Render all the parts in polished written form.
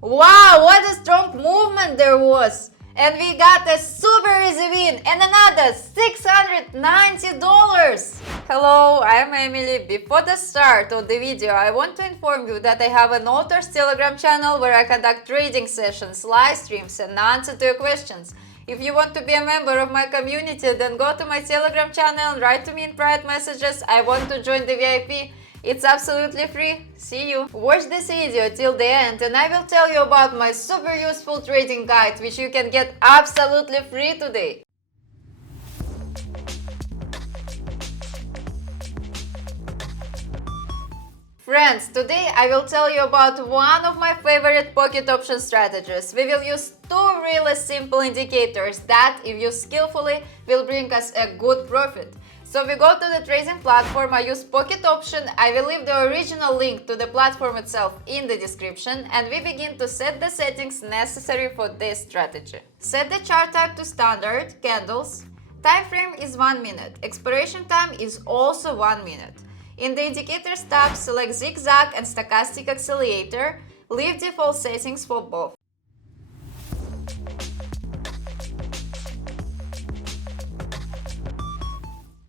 Wow, what a strong movement there was! And we got a super easy win and another $690! Hello, I'm Emily. Before the start of the video, I want to inform you that I have an author's Telegram channel where I conduct trading sessions, live streams and answer to your questions. If you want to be a member of my community, then go to my Telegram channel and write to me in private messages, I want to join the VIP. It's absolutely free. See you. Watch this video till the end and I will tell you about my super useful trading guide, which you can get absolutely free today. Friends, today I will tell you about one of my favorite pocket option strategies. We will use two really simple indicators that, if used skillfully, will bring us a good profit. So we go to the trading platform, I use pocket option, I will leave the original link to the platform itself in the description, and we begin to set the settings necessary for this strategy. Set the chart type to standard, candles. Time frame is 1 minute, expiration time is also 1 minute. In the indicators tab, select Zig Zag and Stochastic Oscillator, leave default settings for both.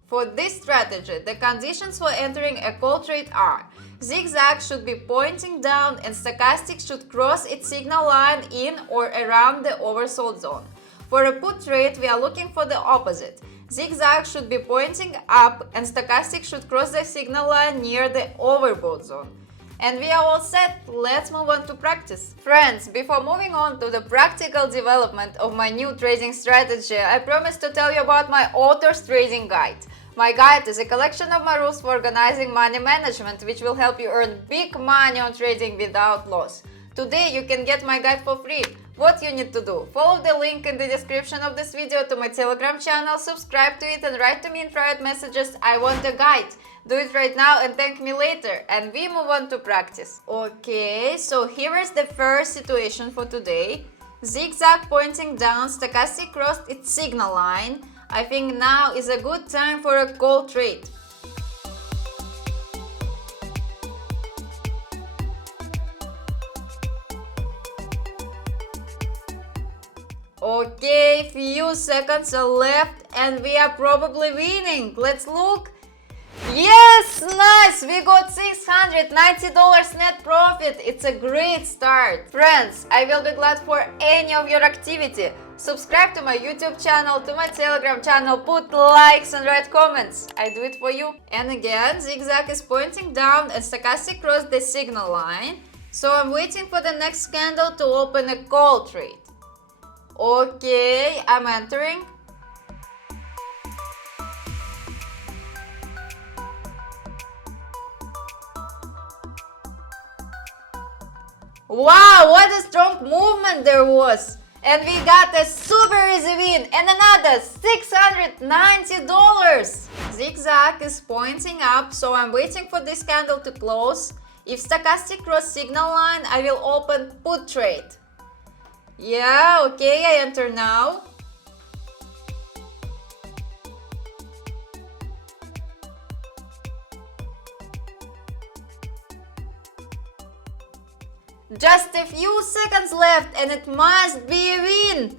For this strategy, the conditions for entering a call trade are: zigzag should be pointing down and stochastic should cross its signal line in or around the oversold zone. For a put trade, we are looking for the opposite. Zigzag should be pointing up and stochastic should cross the signal line near the overbought zone. And we are all set, let's move on to practice. Friends, before moving on to the practical development of my new trading strategy, I promise to tell you about my author's trading guide. My guide is a collection of my rules for organizing money management, which will help you earn big money on trading without loss. Today you can get my guide for free. What you need to do? Follow the link in the description of this video to my Telegram channel, subscribe to it and write to me in private messages, I want a guide. Do it right now and thank me later, and we move on to practice. Okay, so here is the first situation for today. Zigzag pointing down, stochastic crossed its signal line. I think now is a good time for a call trade. Okay, few seconds are left and we are probably winning. Let's look. Yes, nice! We got $690 net profit. It's a great start. Friends, I will be glad for any of your activity. Subscribe to my YouTube channel, to my Telegram channel, put likes and write comments. I do it for you. And again, zigzag is pointing down and stochastic crossed the signal line. So I'm waiting for the next candle to open a call trade. Okay, I'm entering. Wow, what a strong movement there was! And we got a super easy win and another $690! Zigzag is pointing up, so I'm waiting for this candle to close. If stochastic cross signal line, I will open put trade. Yeah, okay, I enter now. Just a few seconds left and it must be a win!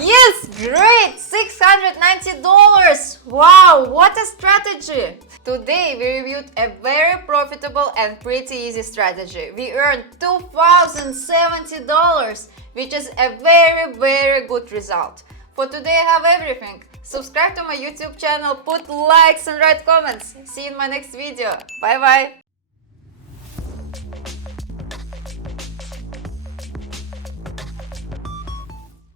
Yes, great! $690! Wow, what a strategy! Today we reviewed a very profitable and pretty easy strategy. We earned $2,070, which is a very good result. For today I have everything. Subscribe to my YouTube channel, put likes and write comments. See you in my next video. Bye bye!